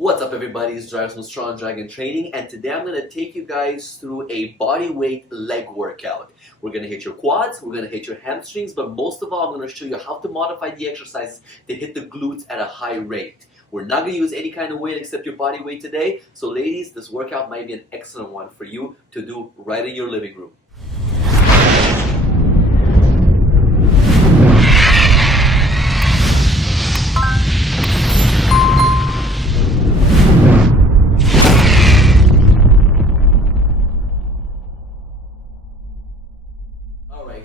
What's up everybody, it's Drive from Strong Dragon Training, and today I'm going to take you guys through a body weight leg workout. We're going to hit your quads, we're going to hit your hamstrings, but most of all I'm going to show you how to modify the exercises to hit the glutes at a high rate. We're not going to use any kind of weight except your body weight today, so ladies, this workout might be an excellent one for you to do right in your living room.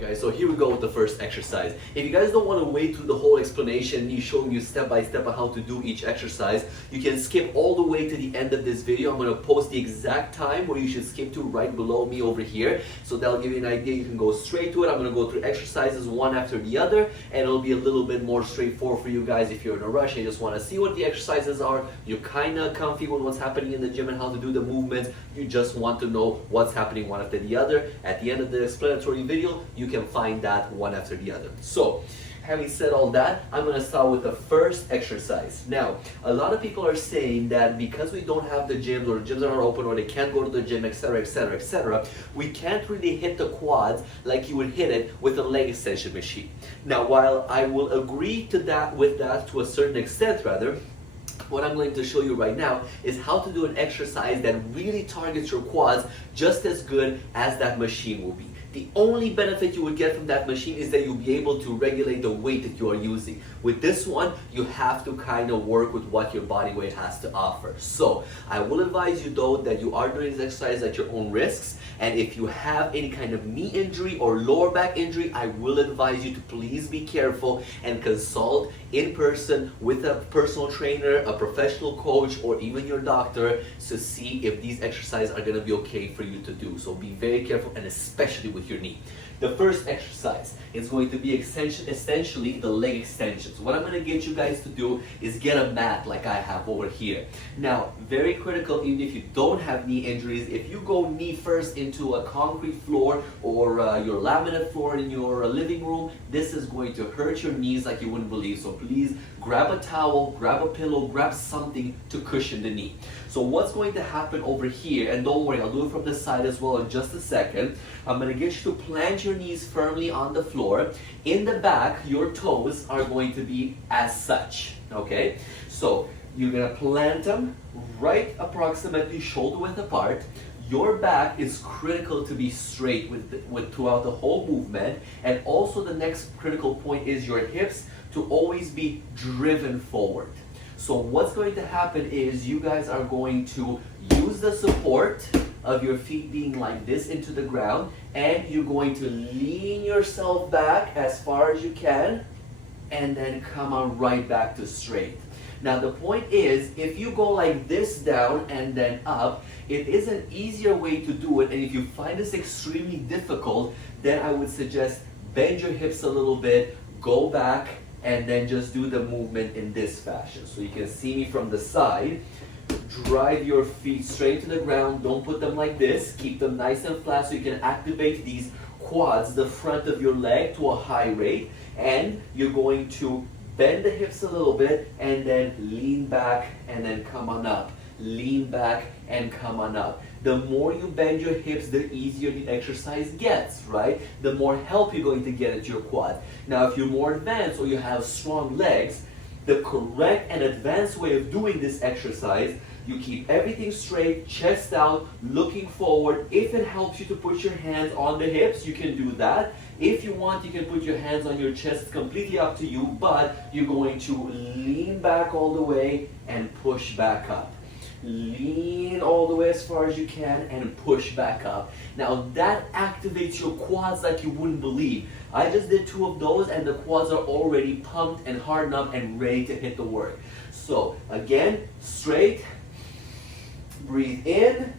Guys, so here we go with the first exercise. If you guys don't want to wait through the whole explanation, me showing you step by step on how to do each exercise, you can skip all the way to the end of this video. I'm going to post the exact time where you should skip to right below me over here, so that'll give you an idea. You can go straight to it. I'm going to go through exercises one after the other, and it'll be a little bit more straightforward for you guys if you're in a rush and you just want to see what the exercises are. You're kind of comfy with what's happening in the gym and how to do the movements. You just want to know what's happening one after the other. At the end of the explanatory video, you can find that one after the other. So, having said all that, I'm going to start with the first exercise. Now, a lot of people are saying that because we don't have the gyms, or the gyms are not open, or they can't go to the gym, etc., etc., etc., we can't really hit the quads like you would hit it with a leg extension machine. Now, while I will agree to that to a certain extent rather, what I'm going to show you right now is how to do an exercise that really targets your quads just as good as that machine will be. The only benefit you would get from that machine is that you'll be able to regulate the weight that you are using. With this one, you have to kind of work with what your body weight has to offer. So, I will advise you though that you are doing this exercise at your own risks, and if you have any kind of knee injury or lower back injury, I will advise you to please be careful and consult in person with a personal trainer, a professional coach, or even your doctor to see if these exercises are going to be okay for you to do. So be very careful, and especially with your knee. The first exercise is going to be essentially the leg extensions. What I'm going to get you guys to do is get a mat like I have over here. Now, very critical, even if you don't have knee injuries, if you go knee first into a concrete floor or your laminate floor in your living room, this is going to hurt your knees like you wouldn't believe. So please grab a towel, grab a pillow, grab something to cushion the knee. So what's going to happen over here, and don't worry, I'll do it from the side as well in just a second. I'm going to get you to plant your knees firmly on the floor. In the back, your toes are going to be as such, okay? So you're going to plant them right approximately shoulder width apart. Your back is critical to be straight throughout the whole movement, and also the next critical point is your hips to always be driven forward. So what's going to happen is you guys are going to use the support of your feet being like this into the ground, and you're going to lean yourself back as far as you can, and then come on right back to straight. Now the point is, if you go like this down and then up, it is an easier way to do it, and if you find this extremely difficult, then I would suggest bend your hips a little bit, go back, and then just do the movement in this fashion. So you can see me from the side. Drive your feet straight to the ground. Don't put them like this. Keep them nice and flat so you can activate these quads, the front of your leg, to a high rate. And you're going to bend the hips a little bit and then lean back and then come on up. Lean back and come on up. The more you bend your hips, the easier the exercise gets, right? The more help you're going to get at your quad. Now, if you're more advanced or you have strong legs, the correct and advanced way of doing this exercise, you keep everything straight, chest out, looking forward. If it helps you to put your hands on the hips, you can do that. If you want, you can put your hands on your chest. It's completely up to you, but you're going to lean back all the way and push back up. Lean all the way as far as you can and push back up. Now that activates your quads like you wouldn't believe. I just did 2 of those and the quads are already pumped and hardened up and ready to hit the work. So again, straight, breathe in,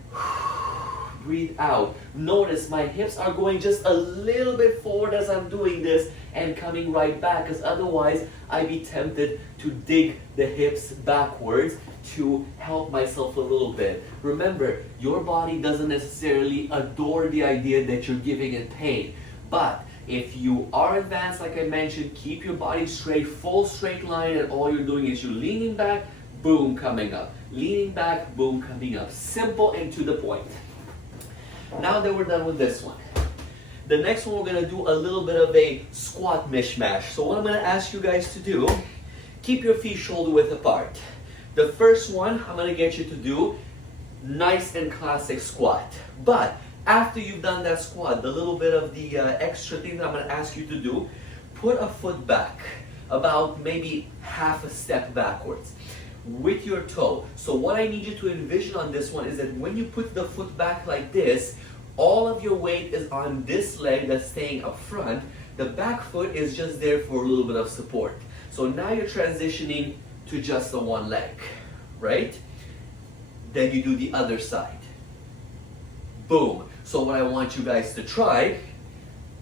breathe out. Notice my hips are going just a little bit forward as I'm doing this and coming right back, because otherwise I'd be tempted to dig the hips backwards to help myself a little bit. Remember, your body doesn't necessarily adore the idea that you're giving it pain, but if you are advanced, like I mentioned, keep your body straight, full straight line, and all you're doing is you're leaning back, boom, coming up. Leaning back, boom, coming up. Simple and to the point. Now that we're done with this one, the next one we're gonna do a little bit of a squat mishmash. So what I'm gonna ask you guys to do, keep your feet shoulder width apart. The first one I'm gonna get you to do nice and classic squat. But after you've done that squat, the little bit of the extra thing that I'm gonna ask you to do, put a foot back, about maybe half a step backwards with your toe. So what I need you to envision on this one is that when you put the foot back like this, all of your weight is on this leg that's staying up front. The back foot is just there for a little bit of support. So now you're transitioning to just the one leg, right? Then you do the other side. Boom. So what I want you guys to try,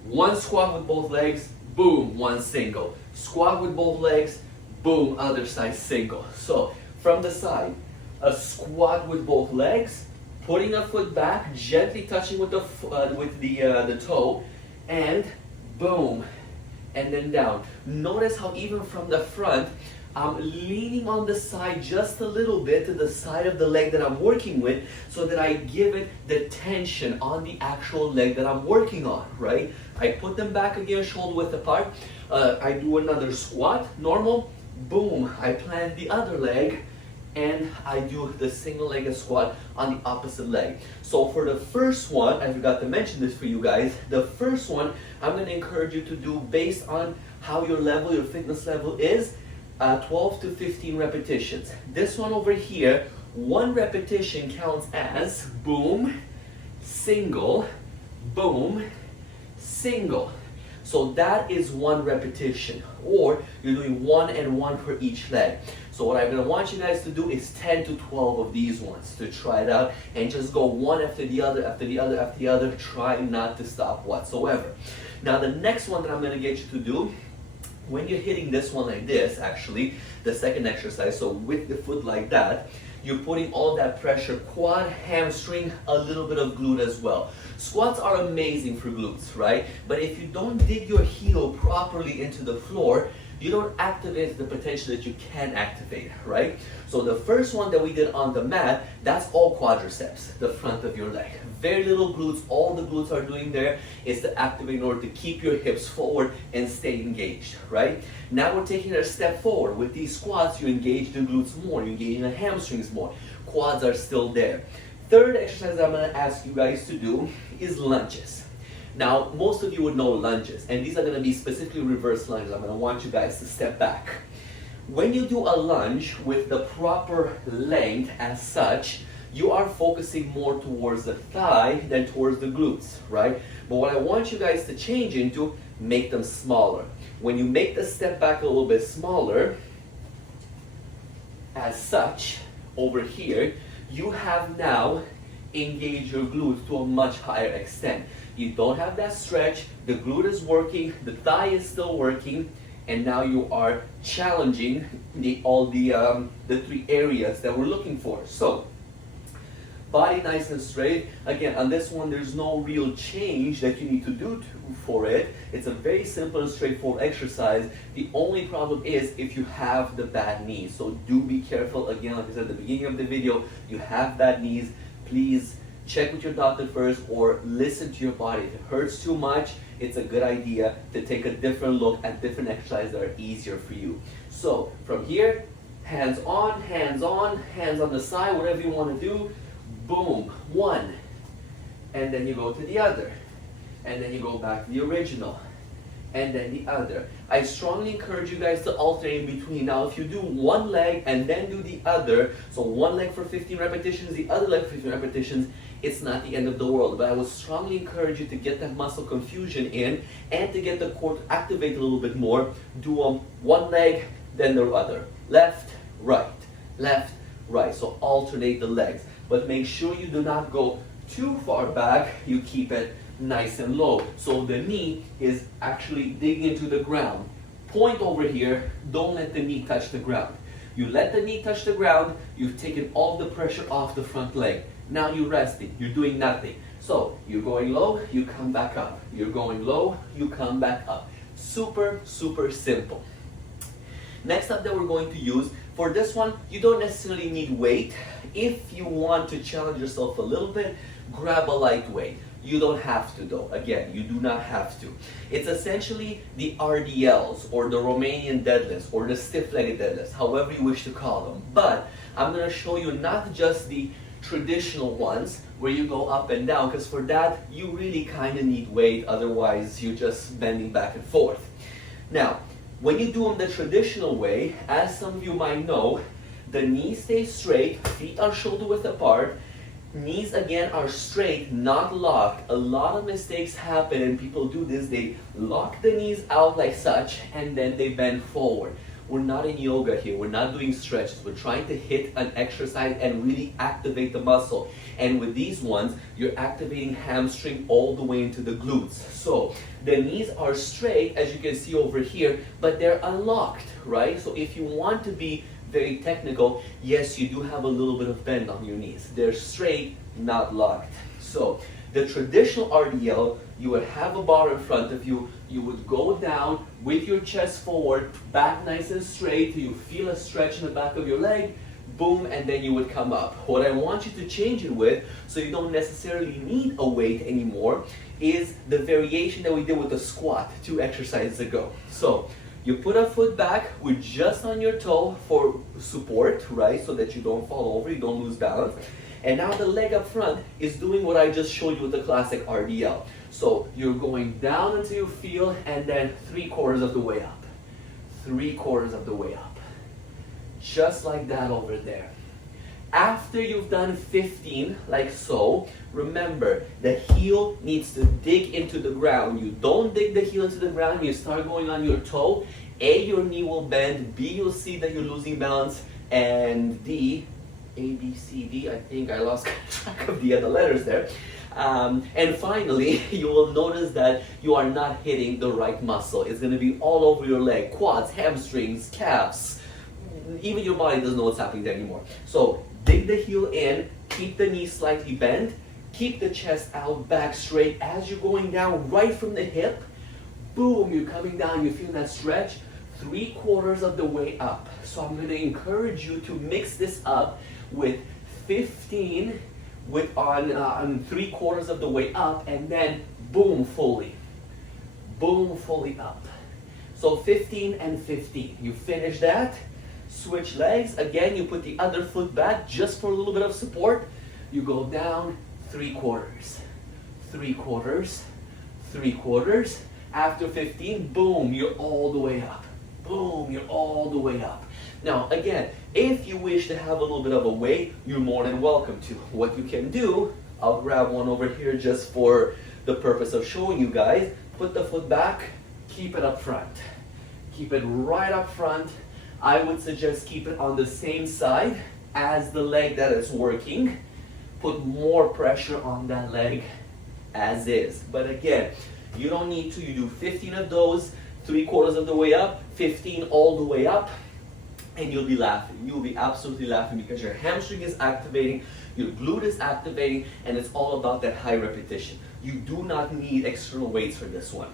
one squat with both legs, boom, one single. Squat with both legs, boom, other side single. So from the side, a squat with both legs, putting a foot back, gently touching with the toe, and boom, and then down. Notice how even from the front, I'm leaning on the side just a little bit to the side of the leg that I'm working with so that I give it the tension on the actual leg that I'm working on, right? I put them back again, shoulder width apart. I do another squat, normal, boom, I plant the other leg, and I do the single-legged squat on the opposite leg. So for the first one, I forgot to mention this for you guys, the first one I'm going to encourage you to do based on how your level, your fitness level is, 12 to 15 repetitions. This one over here, one repetition counts as boom, single, boom, single. So that is one repetition, or you're doing one and one for each leg. So what I'm going to want you guys to do is 10 to 12 of these ones to try it out and just go one after the other, after the other, after the other. Try not to stop whatsoever. Now the next one that I'm going to get you to do, when you're hitting this one like this, actually, the second exercise, so with the foot like that, you're putting all that pressure, quad, hamstring, a little bit of glute as well. Squats are amazing for glutes, right? But if you don't dig your heel properly into the floor, you don't activate the potential that you can activate, right? So the first one that we did on the mat, that's all quadriceps, the front of your leg. Very little glutes. All the glutes are doing there is to activate in order to keep your hips forward and stay engaged, right? Now we're taking a step forward. With these squats, you engage the glutes more, you engage the hamstrings more. Quads are still there. Third exercise I'm going to ask you guys to do is lunges. Now, most of you would know lunges, and these are going to be specifically reverse lunges. I'm going to want you guys to step back. When you do a lunge with the proper length as such, you are focusing more towards the thigh than towards the glutes, right? But what I want you guys to change into, make them smaller. When you make the step back a little bit smaller, as such, over here, you have now engaged your glutes to a much higher extent. You don't have that stretch, the glute is working, the thigh is still working, and now you are challenging all the three areas that we're looking for. So, body nice and straight. Again, on this one, there's no real change that you need to do for it. It's a very simple and straightforward exercise. The only problem is if you have the bad knees. So do be careful. Again, like I said at the beginning of the video, you have bad knees, please check with your doctor first or listen to your body. If it hurts too much, it's a good idea to take a different look at different exercises that are easier for you. So from here, hands on, hands on the side, whatever you want to do. Boom, one, and then you go to the other, and then you go back to the original, and then the other. I strongly encourage you guys to alternate in between. Now, if you do one leg and then do the other, so one leg for 15 repetitions, the other leg for 15 repetitions, it's not the end of the world. But I would strongly encourage you to get that muscle confusion in and to get the core to activate a little bit more. Do one leg, then the other. Left, right, left, right. So alternate the legs. But make sure you do not go too far back. You keep it nice and low. So the knee is actually digging into the ground. Point over here, don't let the knee touch the ground. You let the knee touch the ground, you've taken all the pressure off the front leg. Now you're resting, you're doing nothing. So you're going low, you come back up. You're going low, you come back up. Super, super simple. Next up that we're going to use, For this one, you don't necessarily need weight. If you want to challenge yourself a little bit, grab a light weight. You don't have to though. Again, you do not have to. It's essentially the RDLs, or the Romanian deadlifts, or the stiff-legged deadlifts, however you wish to call them. But I'm going to show you not just the traditional ones where you go up and down, because for that you really kind of need weight, otherwise you're just bending back and forth. Now, when you do them the traditional way, as some of you might know, the knees stay straight, feet are shoulder width apart, knees again are straight, not locked. A lot of mistakes happen and people do this, they lock the knees out like such and then they bend forward. We're not in yoga here, we're not doing stretches, we're trying to hit an exercise and really activate the muscle. And with these ones, you're activating hamstring all the way into the glutes. So the knees are straight, as you can see over here, but they're unlocked, right? So if you want to be very technical, yes, you do have a little bit of bend on your knees. They're straight, not locked. So the traditional RDL, you would have a bar in front of you, you would go down with your chest forward, back nice and straight, you feel a stretch in the back of your leg, boom, and then you would come up. What I want you to change it with, so you don't necessarily need a weight anymore, is the variation that we did with the squat 2 exercises ago. So you put a foot back with just on your toe for support, right, so that you don't fall over, you don't lose balance. And now the leg up front is doing what I just showed you with the classic RDL. So you're going down until you feel, and then 3/4 of the way up. 3/4 of the way up. Just like that over there. After you've done 15, like so, remember, the heel needs to dig into the ground. You don't dig the heel into the ground, you start going on your toe. A, your knee will bend. B, you'll see that you're losing balance. And D, A, B, C, D, I think I lost track of the other letters there. And finally, you will notice that you are not hitting the right muscle. It's going to be all over your leg, quads, hamstrings, calves. Even your body doesn't know what's happening there anymore. So dig the heel in, keep the knee slightly bent, keep the chest out, back straight. As you're going down right from the hip, boom, you're coming down, you feel that stretch, 3/4 of the way up. So I'm going to encourage you to mix this up with 15 on 3/4 of the way up, and then boom, fully up. So 15 and 15. You finish that, switch legs. Again, you put the other foot back just for a little bit of support. You go down 3/4, 3/4, 3/4. After 15, boom, you're all the way up. Boom, you're all the way up. Now, again, if you wish to have a little bit of a weight, you're more than welcome to. What you can do, I'll grab one over here just for the purpose of showing you guys. Put the foot back, keep it up front. Keep it right up front. I would suggest keep it on the same side as the leg that is working. Put more pressure on that leg as is. But again, you don't need to. You do 15 of those, 3/4 of the way up, 15 all the way up, and you'll be laughing. You'll be absolutely laughing because your hamstring is activating, your glute is activating, and it's all about that high repetition. You do not need external weights for this one.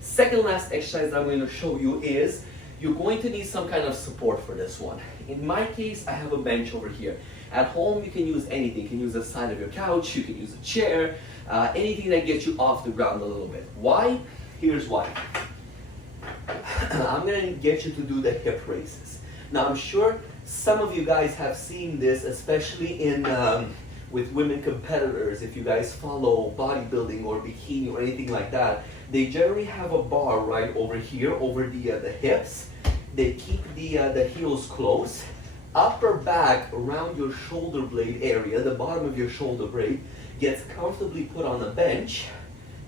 Second last exercise I'm going to show you is you're going to need some kind of support for this one. In my case, I have a bench over here. At home, you can use anything. You can use the side of your couch, you can use a chair, anything that gets you off the ground a little bit. Why? Here's why. I'm going to get you to do the hip raises. Now, I'm sure some of you guys have seen this, especially in with women competitors. If you guys follow bodybuilding or bikini or anything like that, they generally have a bar right over here, over the hips. They keep the heels close. Upper back around your shoulder blade area, the bottom of your shoulder blade, gets comfortably put on the bench,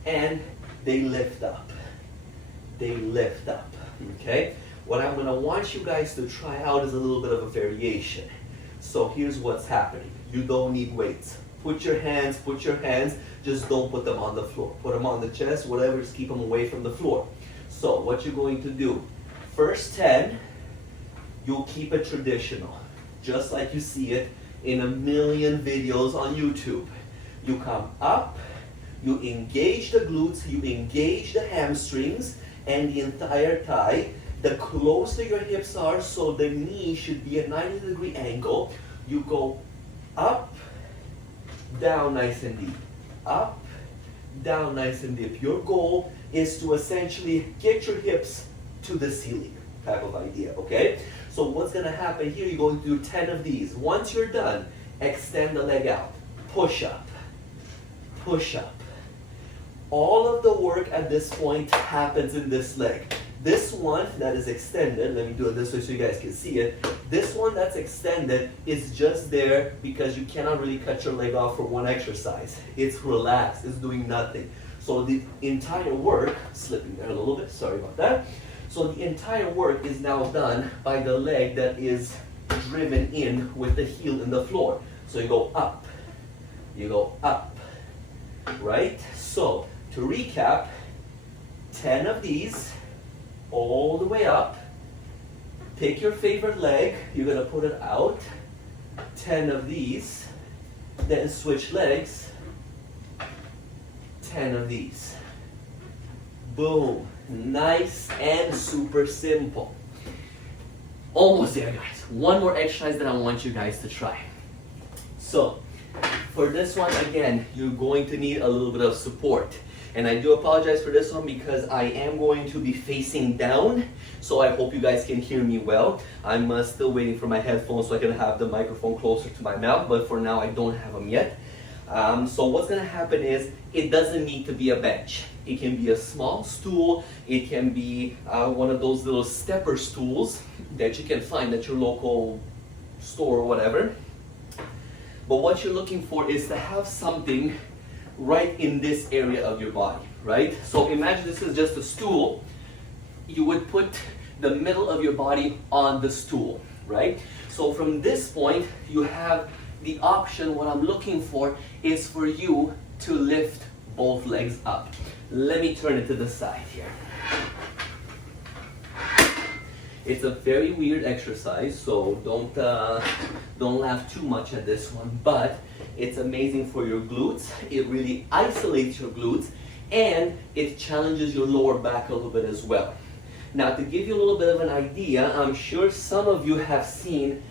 and they lift up. They lift up, okay? What I'm gonna want you guys to try out is a little bit of a variation. So here's what's happening. You don't need weights. Put your hands, just don't put them on the floor. Put them on the chest, whatever, just keep them away from the floor. So what you're going to do, first 10, you'll keep it traditional, just like you see it in a million videos on YouTube. You come up, you engage the glutes, you engage the hamstrings and the entire thigh. The closer your hips are, so the knee should be a 90-degree angle. You go up, down nice and deep. Up, down nice and deep. Your goal is to essentially get your hips to the ceiling type of idea, okay? So what's gonna happen here, you're going to do 10 of these. Once you're done, extend the leg out. Push up, push up. All of the work at this point happens in this leg. This one that is extended, let me do it this way so you guys can see it. This one that's extended is just there because you cannot really cut your leg off for one exercise. It's relaxed, it's doing nothing. So the entire work, slipping there a little bit, sorry about that. So the entire work is now done by the leg that is driven in with the heel in the floor. So you go up, right? So to recap, 10 of these, all the way up. Pick your favorite leg, you're gonna put it out. 10 of these, then switch legs. 10 of these. Boom. Nice and super simple. Almost there, guys. One more exercise that I want you guys to try. So, for this one, again, you're going to need a little bit of support. And I do apologize for this one because I am going to be facing down. So I hope you guys can hear me well. I'm still waiting for my headphones so I can have the microphone closer to my mouth. But for now, I don't have them yet. So what's going to happen is it doesn't need to be a bench. It can be a small stool. It can be one of those little stepper stools that you can find at your local store or whatever. But what you're looking for is to have something right in this area of your body, right? So imagine this is just a stool. You would put the middle of your body on the stool, right? So from this point, you have the option. What I'm looking for is for you to lift both legs up. Let me turn it to the side here. It's a very weird exercise, so don't laugh too much at this one, but it's amazing for your glutes. It really isolates your glutes, and it challenges your lower back a little bit as well. Now, to give you a little bit of an idea, I'm sure some of you have seen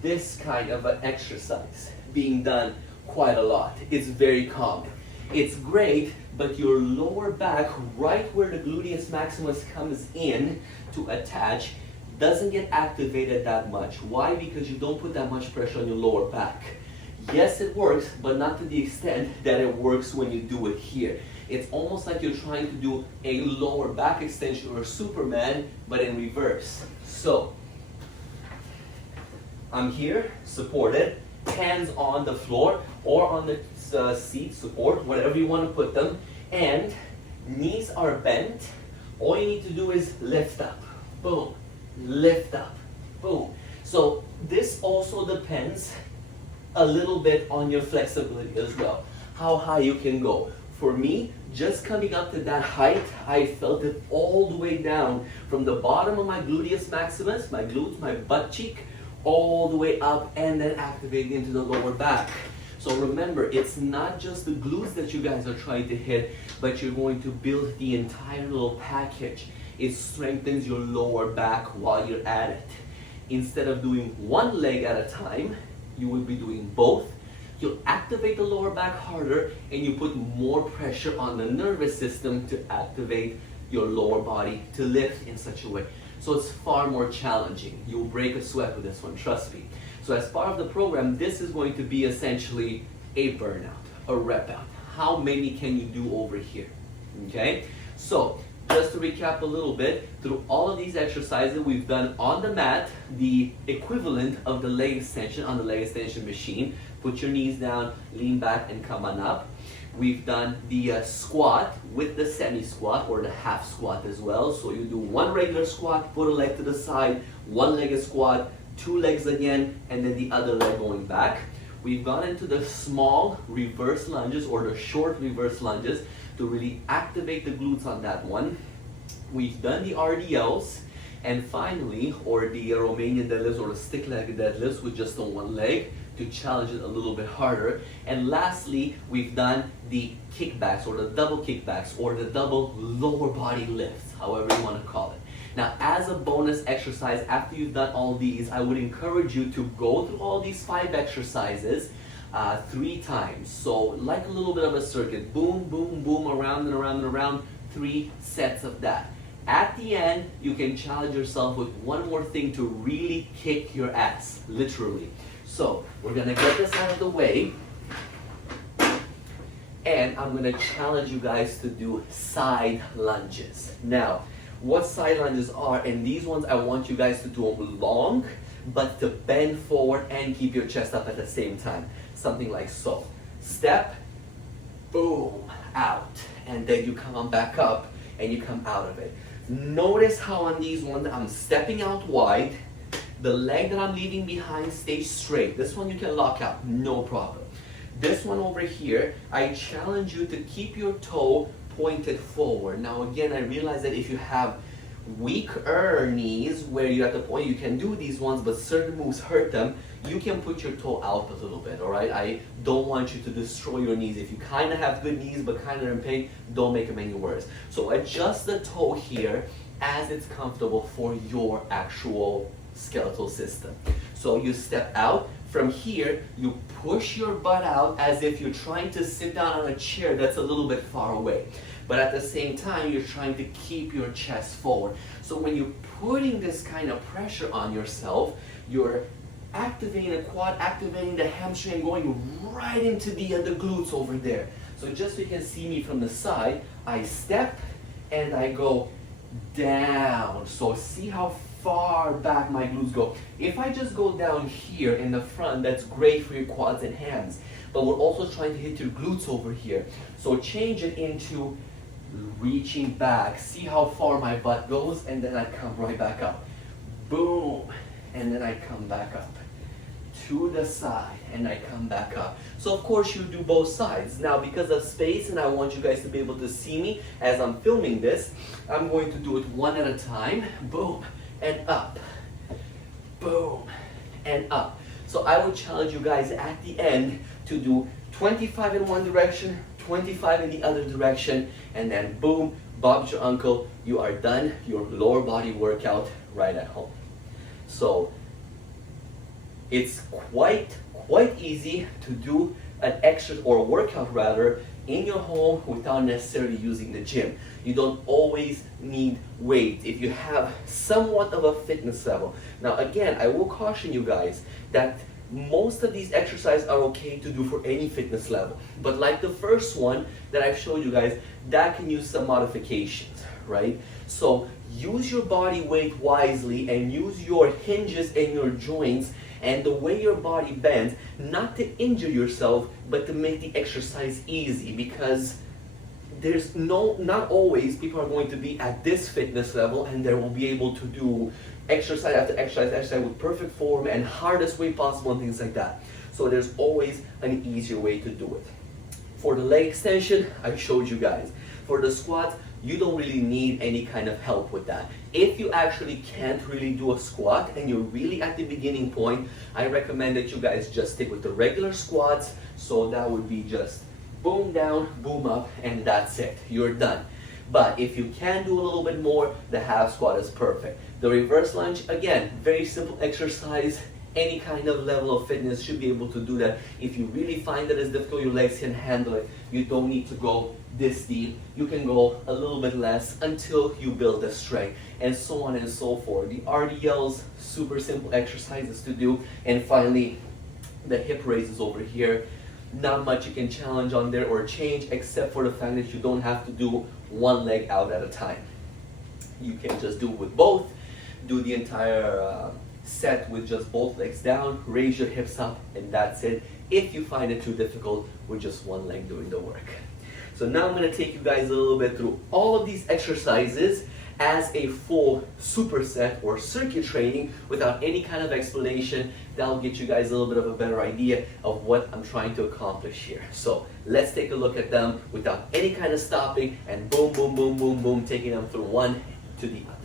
this kind of an exercise being done quite a lot. It's very common. It's great, but your lower back, right where the gluteus maximus comes in to attach, doesn't get activated that much. Why? Because you don't put that much pressure on your lower back. Yes, it works, but not to the extent that it works when you do it here. It's almost like you're trying to do a lower back extension or Superman, but in reverse. So, I'm here, supported, hands on the floor or on the seat support, whatever you want to put them, and knees are bent. All you need to do is lift up, boom, lift up, boom. So this also depends a little bit on your flexibility as well, how high you can go. For me, just coming up to that height, I felt it all the way down from the bottom of my gluteus maximus, my glutes, my butt cheek, all the way up and then activating into the lower back. So remember, it's not just the glutes that you guys are trying to hit, but you're going to build the entire little package. It strengthens your lower back while you're at it. Instead of doing one leg at a time, you will be doing both. You'll activate the lower back harder and you put more pressure on the nervous system to activate your lower body to lift in such a way. So it's far more challenging. You'll break a sweat with this one, trust me. So as part of the program, this is going to be essentially a burnout, a rep out. How many can you do over here? Okay? So just to recap a little bit, through all of these exercises we've done on the mat, the equivalent of the leg extension on the leg extension machine. Put your knees down, lean back, and come on up. We've done the squat with the semi-squat or the half squat as well. So you do one regular squat, put a leg to the side, one-legged squat, two legs again, and then the other leg going back. We've gone into the small reverse lunges or the short reverse lunges to really activate the glutes on that one. We've done the RDLs, and finally, or the Romanian deadlifts or the stick leg deadlifts with just on one leg to challenge it a little bit harder. And lastly, we've done the kickbacks or the double kickbacks or the double lower body lifts, however you want to call it. Now, as a bonus exercise, after you've done all these, I would encourage you to go through all these 5 exercises 3 times. So like a little bit of a circuit, boom, boom, boom, around and around and around, 3 sets of that. At the end, you can challenge yourself with one more thing to really kick your ass, literally. So we're gonna get this out of the way, and I'm gonna challenge you guys to do side lunges. Now, what side lunges are, and these ones I want you guys to do them long, but to bend forward and keep your chest up at the same time. Something like so. Step, boom, out, and then you come on back up and you come out of it. Notice how on these ones I'm stepping out wide, the leg that I'm leaving behind stays straight. This one you can lock out, no problem. This one over here, I challenge you to keep your toe pointed forward. Now again, I realize that if you have weaker knees where you're at the point you can do these ones but certain moves hurt them, you can put your toe out a little bit, all right? I don't want you to destroy your knees. If you kind of have good knees but kind of in pain, don't make them any worse. So adjust the toe here as it's comfortable for your actual skeletal system. So you step out. From here, you push your butt out as if you're trying to sit down on a chair that's a little bit far away. But at the same time, you're trying to keep your chest forward. So when you're putting this kind of pressure on yourself, you're activating the quad, activating the hamstring, and going right into the glutes over there. So just so you can see me from the side, I step and I go down. So see how far back my glutes go. If I just go down here in the front, that's great for your quads and hands. But we're also trying to hit your glutes over here. So change it into reaching back. See how far my butt goes, and then I come right back up. Boom, and then I come back up. To the side, and I come back up. So of course you do both sides. Now because of space, and I want you guys to be able to see me as I'm filming this, I'm going to do it one at a time. Boom, and up. Boom, and up. So I would challenge you guys at the end to do 25 in one direction, 25 in the other direction, and then boom, Bob's your uncle, you are done your lower body workout right at home. So it's quite easy to do an exercise or a workout rather in your home without necessarily using the gym. You don't always need weights if you have somewhat of a fitness level. Now again, I will caution you guys that most of these exercises are okay to do for any fitness level. But like the first one that I've showed you guys, that can use some modifications, right? So use your body weight wisely and use your hinges and your joints and the way your body bends, not to injure yourself, but to make the exercise easy, because there's not always people are going to be at this fitness level and they will be able to do exercise after exercise with perfect form and hardest way possible and things like that. So there's always an easier way to do it. For the leg extension, I showed you guys. For the squats, you don't really need any kind of help with that. If you actually can't really do a squat and you're really at the beginning point, I recommend that you guys just stick with the regular squats. So that would be just boom down, boom up, and that's it. You're done. But if you can do a little bit more, the half squat is perfect. The reverse lunge, again, very simple exercise. Any kind of level of fitness should be able to do that. If you really find that it's difficult, your legs can handle it. You don't need to go this deep. You can go a little bit less until you build the strength, and so on and so forth. The RDLs, super simple exercises to do. And finally, the hip raises over here. Not much you can challenge on there or change, except for the fact that you don't have to do one leg out at a time. You can just do it with both. Do the entire set with just both legs down, raise your hips up, and that's it. If you find it too difficult, with just one leg doing the work. So now I'm going to take you guys a little bit through all of these exercises as a full superset or circuit training without any kind of explanation. That'll get you guys a little bit of a better idea of what I'm trying to accomplish here. So let's take a look at them without any kind of stopping, and boom, boom, boom, boom, boom, taking them through one to the other.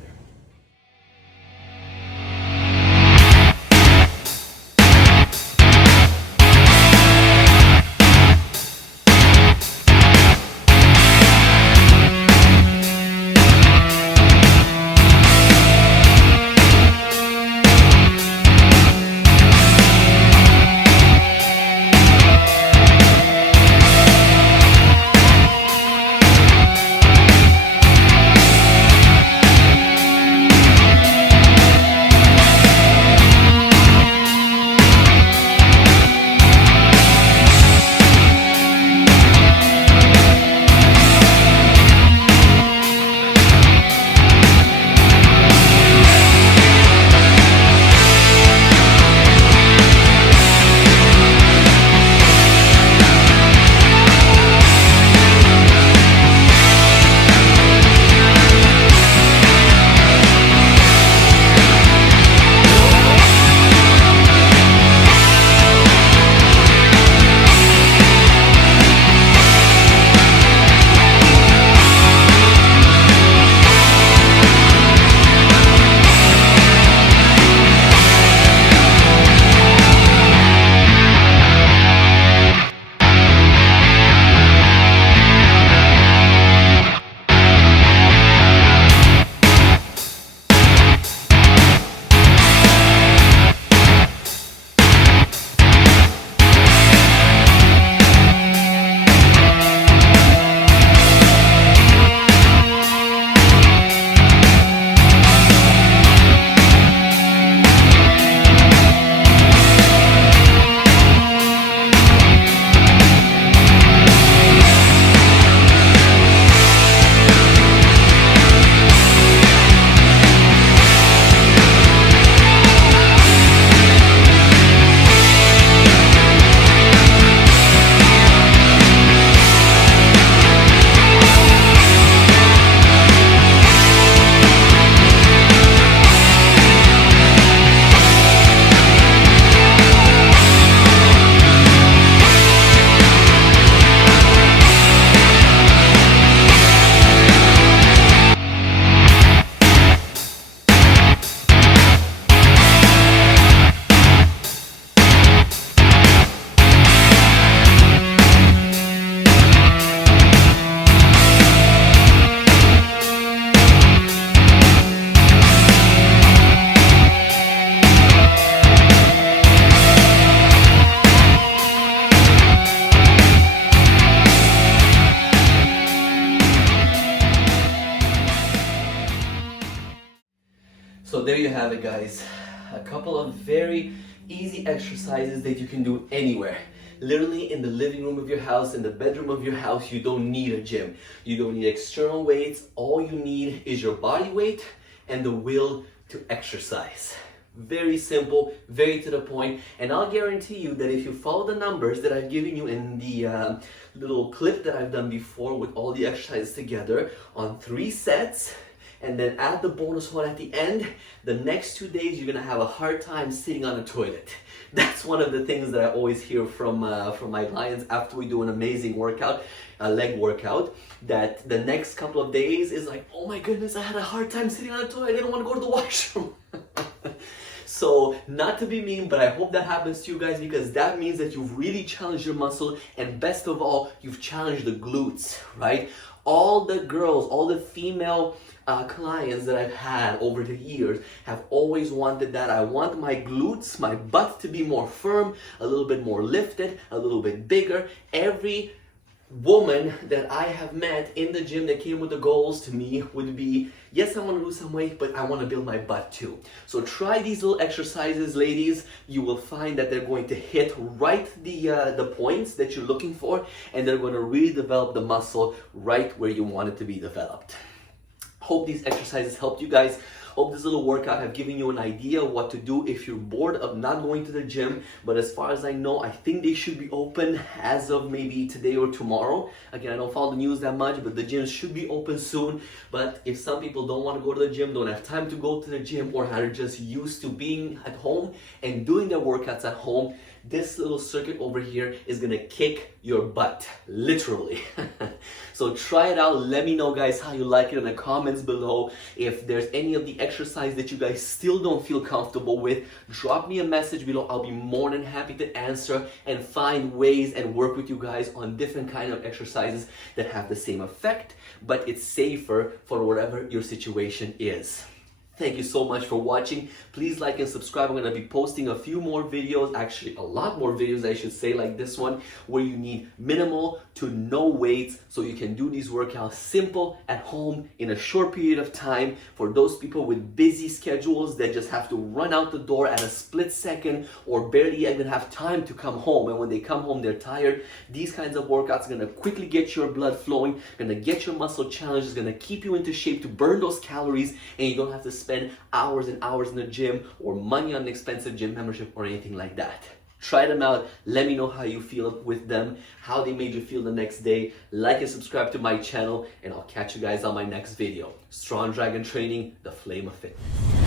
have it, guys. A couple of very easy exercises that you can do anywhere. Literally in the living room of your house, in the bedroom of your house. You don't need a gym. You don't need external weights. All you need is your body weight and the will to exercise. Very simple, very to the point, and I'll guarantee you that if you follow the numbers that I've given you in the little clip that I've done before with all the exercises together on 3 sets, and then add the bonus one at the end, the next 2 days you're gonna have a hard time sitting on a toilet. That's one of the things that I always hear from my clients after we do an amazing workout, a leg workout, that the next couple of days is like, oh my goodness, I had a hard time sitting on a toilet, I didn't want to go to the washroom. So, not to be mean, but I hope that happens to you guys, because that means that you've really challenged your muscle, and best of all, you've challenged the glutes, right? All the girls, all the female clients that I've had over the years have always wanted that. I want my glutes, my butt to be more firm, a little bit more lifted, a little bit bigger. Every woman that I have met in the gym that came with the goals to me would be, yes, I want to lose some weight, but I want to build my butt too. So try these little exercises, ladies. You will find that they're going to hit right the points that you're looking for, and they're going to really develop the muscle right where you want it to be developed. Hope these exercises helped you guys. Hope this little workout have given you an idea of what to do if you're bored of not going to the gym. But as far as I know, I think they should be open as of maybe today or tomorrow. Again, I don't follow the news that much, but the gyms should be open soon. But if some people don't want to go to the gym, don't have time to go to the gym, or are just used to being at home and doing their workouts at home, this little circuit over here is gonna kick your butt, literally. So try it out. Let me know, guys, how you like it in the comments below. If there's any of the exercise that you guys still don't feel comfortable with, drop me a message below. I'll be more than happy to answer and find ways and work with you guys on different kind of exercises that have the same effect, but it's safer for whatever your situation is. Thank you so much for watching. Please like and subscribe. I'm going to be posting a few more videos, actually a lot more videos I should say, like this one, where you need minimal to no weights so you can do these workouts simple at home in a short period of time. For those people with busy schedules that just have to run out the door at a split second or barely even have time to come home, and when they come home they're tired, these kinds of workouts are going to quickly get your blood flowing, going to get your muscle challenged, is going to keep you into shape to burn those calories, and you don't have to spend hours and hours in the gym or money on an expensive gym membership or anything like that. Try them out. Let me know how you feel with them, how they made you feel the next day. Like and subscribe to my channel, and I'll catch you guys on my next video. Strong Dragon Training, the Flame of Fitness.